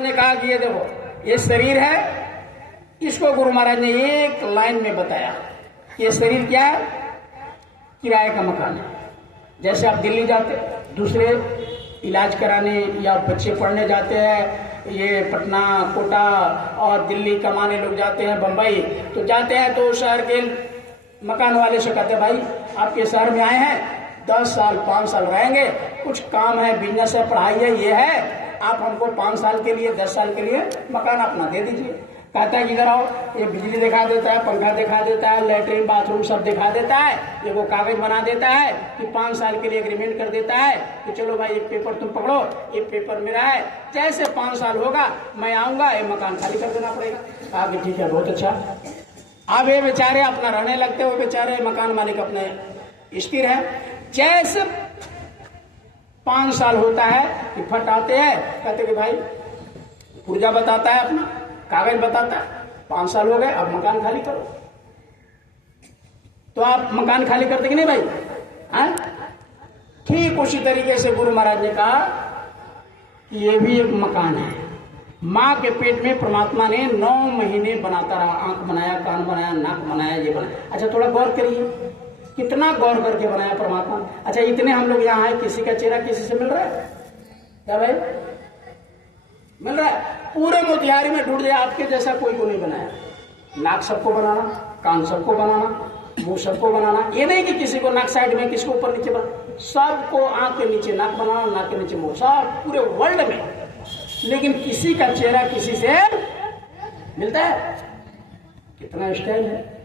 ने कहा कि ये देखो ये शरीर है, इसको गुरु महाराज ने एक लाइन में बताया। ये शरीर क्या है? किराए का मकान है। जैसे आप दिल्ली जाते, दूसरे इलाज कराने या बच्चे पढ़ने जाते हैं, ये पटना, कोटा और दिल्ली कमाने लोग जाते हैं, बंबई, तो जाते हैं तो शहर के मकान वाले से कहते हैं भाई आपके शहर में आए हैं, 10 साल 5 साल रहेंगे, कुछ काम है, बिजनेस है, पढ़ाई है, ये है, आप हमको 5 साल के लिए 10 साल के लिए मकान अपना दे दीजिए। कहता है कि इधर आओ, ये बिजली दिखा देता है, पंखा दिखा देता है, लेटरिन बाथरूम सब दिखा देता है, ये वो कागज बना देता है कि 5 साल के लिए एग्रीमेंट कर देता है कि चलो भाई एक पेपर तुम पकड़ो, ये पेपर मेरा है, जैसे 5 साल होगा मैं आऊंगा, ये मकान खाली कर देना पड़ेगा। आगे ठीक है, बहुत अच्छा। अब ये बेचारे अपना रहने लगते हो, बेचारे मकान मालिक अपने स्थिर है। जैसे 5 साल होता है कि फट आते हैं, कहते कि भाई पुर्जा बताता है, अपना कागज बताता है, 5 साल हो गए, अब मकान खाली करो। तो आप मकान खाली करते कि नहीं भाई? हाँ, ठीक उसी तरीके से गुरु महाराज ने कहा कि ये भी एक मकान है। माँ के पेट में परमात्मा ने 9 महीने बनाता रहा, आंख बनाया, कान बनाया, नाक बनाया, ये बनाया। अच्छा थोड़ा गौर करिए, कितना गौर करके बनाया परमात्मा। अच्छा इतने हम लोग यहाँ आए, किसी का चेहरा किसी से मिल रहा है क्या भाई? मिल रहा है? पूरे मोतिहारी में ढूंढ दिया, आपके जैसा कोई को नहीं बनाया। नाक सबको बनाना, कान सबको बनाना, मुंह सबको बनाना, ये नहीं कि किसी को नाक साइड में, किसी को ऊपर नीचे बनाना, सबको आंख के नीचे नाक बनाना, नाक के नीचे मुंह, सब पूरे वर्ल्ड में। लेकिन किसी का चेहरा किसी से मिलता है? कितना स्टाइल है।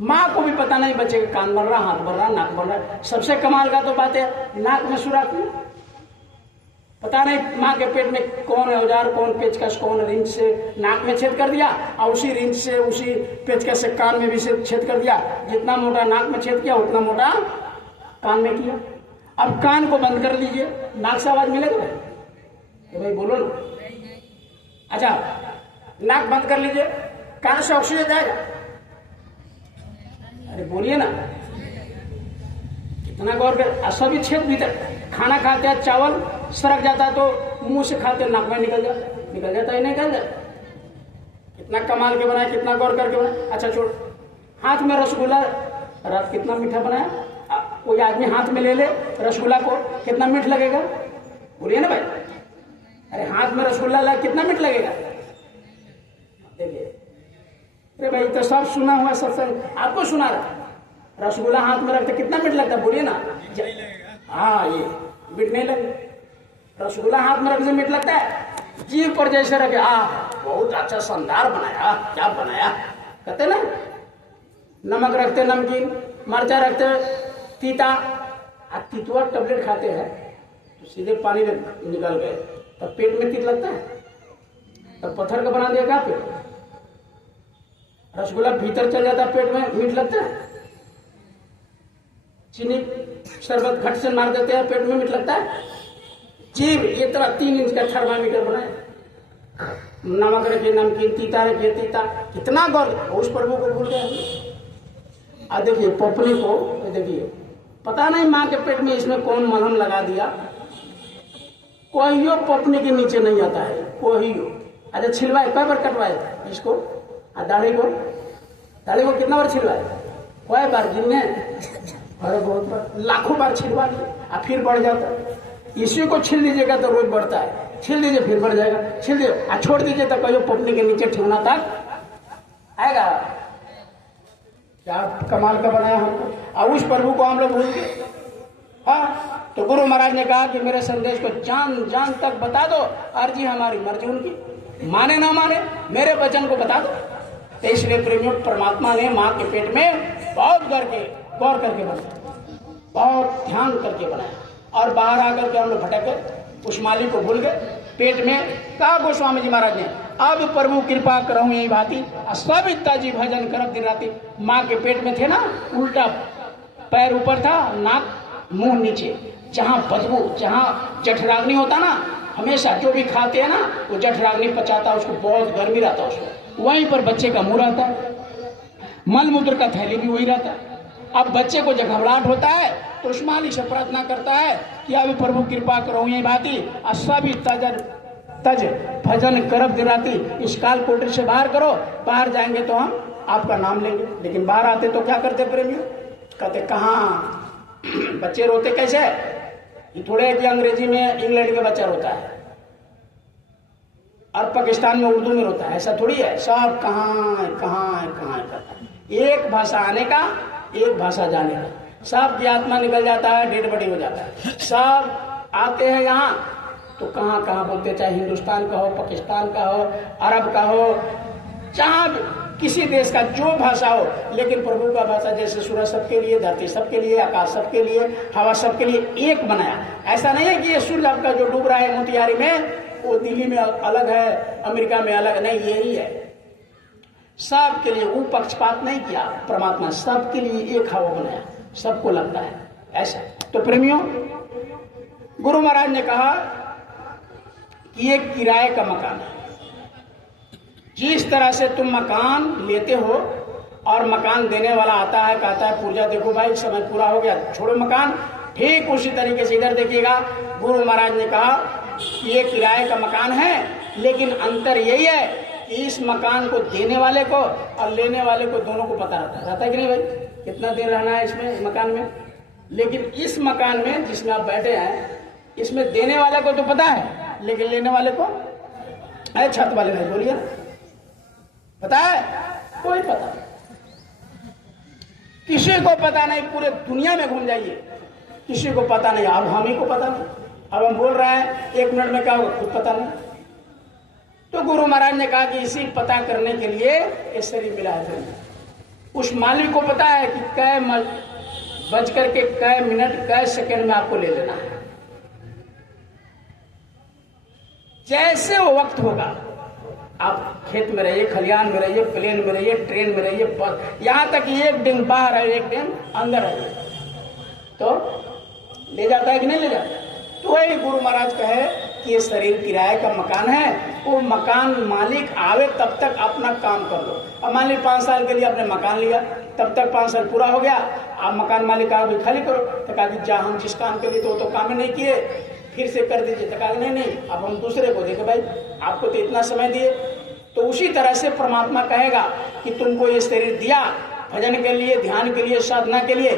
माँ को भी पता नहीं बच्चे का कान बन रहा, हाथ बन रहा, नाक बन रहा। सबसे कमाल का तो बात है, नाक में सुराख नहीं, पता नहीं माँ के पेट में कौन औजार, कौन पेचकस, कौन रिंच से नाक में छेद कर दिया, और उसी रिंच से, उसी पेचकस से कान में भी छेद कर दिया। जितना मोटा नाक में छेद किया उतना मोटा कान में किया। अब कान को बंद कर लीजिए, नाक से आवाज मिलेगा भाई? तो भाई बोलो ना। अच्छा नाक बंद कर लीजिए, कान से ऑक्सीजन जाएगा? अरे बोलिए ना, कितना गौर कर। सभी छेद भीतर, खाना खाते हैं चावल सरक जाता है तो मुंह से खाते नाक में निकल जाता है, निकल जाए। कितना कमाल के बनाया, कितना गौर करके बनाया। अच्छा छोड़, हाथ में रसगुल्ला, रात कितना मीठा बनाया। कोई आदमी हाथ में ले ले रसगुल्ला को, कितना मीठ लगेगा? बोलिए ना भाई। अरे हाथ में रसगुल्ला ला, कितना मीठ लगेगा? देखिए, अरे भाई तो सब सुना हुआ सत्संग, आपको सुना रहा। रसगुल्ला हाथ में रखते कितना मीठ लगता है? बोलिए ना। हाँ ये मीठ नहीं लगे। रसगुल्ला हाथ में रखने से मीठ लगता है? जीभ पर जैसे रखे, बहुत अच्छा शानदार बनाया, क्या बनाया कहते ना। नमक रखते नमकीन, मरचा रखते तीता, तीतुआ टेबलेट खाते हैं तो सीधे पानी निकल गए, तब पेट में तीत लगता है? तब पत्थर का बना दिया क्या पेट? रसगुल्ला भीतर चल जाता पेट में, मीठ लगता है? चीनी शरबत घट से मार देते हैं, पेट में मीठ लगता है? जीभ ये तरह 3 इंच का थर्मामीटर बनाए, नमक रखिए नमकीन, तीता रखिए तीता। कितना गौर, उस प्रभु को भूल गए। अब देखिए पपनी को, देखिए पता नहीं माँ के पेट में इसमें कौन मलहम लगा दिया, कोहियो पपनी के नीचे नहीं आता है, कोहियो। अच्छा छिलवाए, कई बार कटवाए इसको? दाढ़ी को कितना बार छिलवाए? कई बार गिनने? अरे बहुत बार, लाखों बार छिलवा लिए, और फिर बढ़ जाता है। इसी को छील दीजिएगा तो रोज बढ़ता है, छील दीजिए फिर बढ़ जाएगा, छील दीजिए छोड़ दीजिए तो कहियो पपनी के नीचे ठेवना तक आएगा। क्या कमाल का बनाया हमको, और उस प्रभु को हम लोग भूल गए। हाँ तो गुरु महाराज ने कहा कि मेरे संदेश को जान जान तक बता दो, अर्जी हमारी मर्जी उनकी, माने ना माने मेरे वचन को बता दो। तो इसलिए प्रेमियों, परमात्मा ने माँ के पेट में बहुत गौर करके बनाया, बहुत ध्यान करके बनाया। और बाहर आकर के हम लोग भटक गए, उस मालिक को भूल गए। पेट में कहा गोस्वामी जी महाराज ने, अब प्रभु कृपा करहूं यही भांति, सब जी भजन करब दिन राति। माँ के पेट में थे ना, उल्टा पैर ऊपर था, नाक मुंह नीचे, जहाँ बदबू, जहाँ जठराग्नि होता ना, हमेशा जो भी खाते हैं ना वो जठराग्नि पचाता, उसको बहुत गर्मी रहता है उसको, वहीं पर बच्चे का मुंह रहता है, मल मूत्र का थैली भी वही रहता है। अब बच्चे को जब घबराहट होता है तो उस मालिक से प्रार्थना करता है कि अभी प्रभु कृपा करो यही भांति, सभी तजर तज भजन करब दिन राती, इस काल कोठरी से बाहर करो, बाहर जाएंगे तो हम आपका नाम लेंगे। लेकिन बाहर आते तो क्या करते प्रेमियों, कहते कहाँ बच्चे रोते कैसे, ये थोड़े कि अंग्रेजी में इंग्लैंड के बच्चा रोता है और पाकिस्तान में उर्दू में रोता है, ऐसा थोड़ी है। सब कहाँ कहाँ करता है, एक भाषा आने का एक भाषा जाने का, सब की आत्मा निकल जाता है, डेड बॉडी हो जाता है। सब आते हैं यहाँ तो कहाँ कहाँ बोलते, चाहे हिंदुस्तान का हो, पाकिस्तान का हो, अरब का हो, जहाँ किसी देश का जो भाषा हो, लेकिन प्रभु का भाषा जैसे सूरज सबके लिए, धरती सबके लिए, आकाश सबके लिए, हवा सबके लिए एक बनाया। ऐसा नहीं है कि ये सूरज आपका जो डूब रहा है मोतिहारी में वो दिल्ली में अलग है, अमेरिका में अलग, नहीं, यही है सबके लिए। वो पक्षपात नहीं किया परमात्मा, सबके लिए एक हवा बनाया, सबको लगता है ऐसा। तो प्रेमियों, गुरु महाराज ने कहा कि ये किराए का मकान है। जिस तरह से तुम मकान लेते हो और मकान देने वाला आता है, कहता है पुर्जा देखो भाई समय पूरा हो गया, छोड़ो मकान, ठीक उसी तरीके से इधर देखिएगा, गुरु महाराज ने कहा कि ये किराए का मकान है, लेकिन अंतर यही है कि इस मकान को देने वाले को और लेने वाले को दोनों को पता रहता है कि नहीं भाई, कितना दिन रहना है इसमें मकान में। लेकिन इस मकान में जिसमें आप बैठे हैं, इसमें देने वाले को तो पता है, लेकिन लेने वाले को, अरे छत वाले नहीं बोलिए, पता है, कोई पता नहीं, किसी को पता नहीं। पूरे दुनिया में घूम जाइए, किसी को पता नहीं। अब हम ही को पता नहीं, अब हम बोल रहे हैं 1 मिनट में क्या होगा खुद पता नहीं। तो गुरु महाराज ने कहा कि इसी पता करने के लिए ये शरीर मिला है। उस मालिक को पता है कि कै बज करके कै मिनट कै सेकंड में आपको ले लेना है। जैसे वो वक्त होगा, आप खेत में रहिए, खलियान में रहिए, प्लेन में रहिए, ट्रेन में रहिए, बस यहां तक एक दिन बाहर है, एक दिन अंदर है, तो ले जाता है कि नहीं ले जाता। तो वही गुरु महाराज कहे कि ये शरीर किराए का मकान है, वो मकान मालिक आवे तब तक अपना काम कर लो। अब मान लीजिए 5 साल के लिए आपने मकान लिया, तब तक 5 साल पूरा हो गया, आप मकान मालिक का भी खाली करो। तो कहा कि जा हम जिस काम के लिए तो काम ही नहीं किए, फिर से कर दीजिए। तो कहा नहीं, अब हम दूसरे को देखे, भाई आपको तो इतना समय दिए। तो उसी तरह से परमात्मा कहेगा कि तुमको ये शरीर दिया भजन के लिए, ध्यान के लिए, साधना के लिए।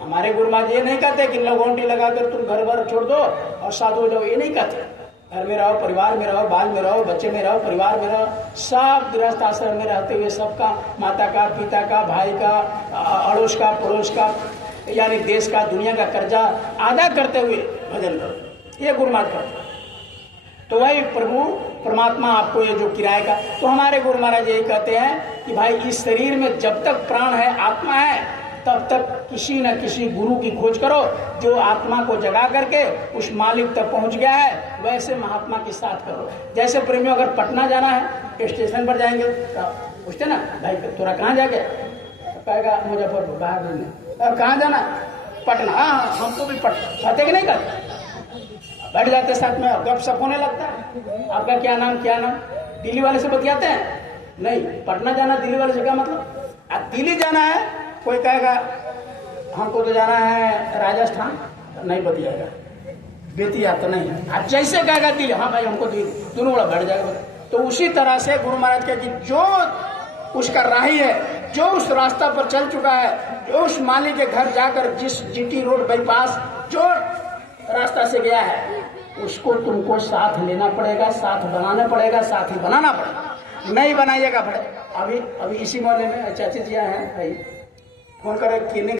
हमारे गुरु महाराज ये नहीं कहते कि लघोंटी लगाकर तुम घर भर छोड़ दो और साधु हो जाओ, ये नहीं कहते। घर में रहो, परिवार में रहो, बाल में रहो, बच्चे में रहो, परिवार में रहो, सब गृहस्थ आश्रम में रहते हुए सबका, माता का, पिता का, भाई का, अड़ोस का, पड़ोस का, यानी देश का, दुनिया का कर्जा अदा करते हुए भजन करो, ये गुरु महाराज करते। तो वही प्रभु परमात्मा आपको ये जो किराए का, तो हमारे गुरु महाराज यही कहते हैं कि भाई इस शरीर में जब तक प्राण है, आत्मा है, तब तक किसी न किसी गुरु की खोज करो जो आत्मा को जगा करके उस मालिक तक पहुंच गया है। वैसे महात्मा के साथ करो। जैसे प्रेमियों अगर पटना जाना है, स्टेशन पर जाएंगे तो पूछते ना, भाई थोड़ा कहाँ जा गया, कहेगा मुजफ्फरपुर, बाहर में। और कहाँ जाना, पटना। हाँ, हमको भी पटना, कहते कि नहीं कहते, बैठ जाते साथ में, गप सप होने लगता है। आपका क्या नाम, क्या नाम, दिल्ली वाले से बतियाते हैं, नहीं पटना जाना, दिल्ली वाले से क्या मतलब। अब दिल्ली जाना है, कोई कहेगा हमको तो जाना है राजस्थान, नहीं बतियाएगा, बेतिया तो नहीं। अब जैसे कहेगा दिल्ली, हाँ भाई हमको दिल्ली, दोनों बड़ा बैठ जाएगा। तो उसी तरह से गुरु महाराज कहे कि जो उसका राही है, जो उस रास्ता पर चल चुका है, जो उस माली के घर जाकर जिस जीटी रोड बाईपास जो रास्ता से गया है, उसको तुमको साथ लेना पड़ेगा, साथ बनाना पड़ेगा, साथ ही बनाना पड़ेगा। नहीं बनाइएगा भाई। अभी इसी मोहल्ले में चाची जी हैं भाई, फोन कर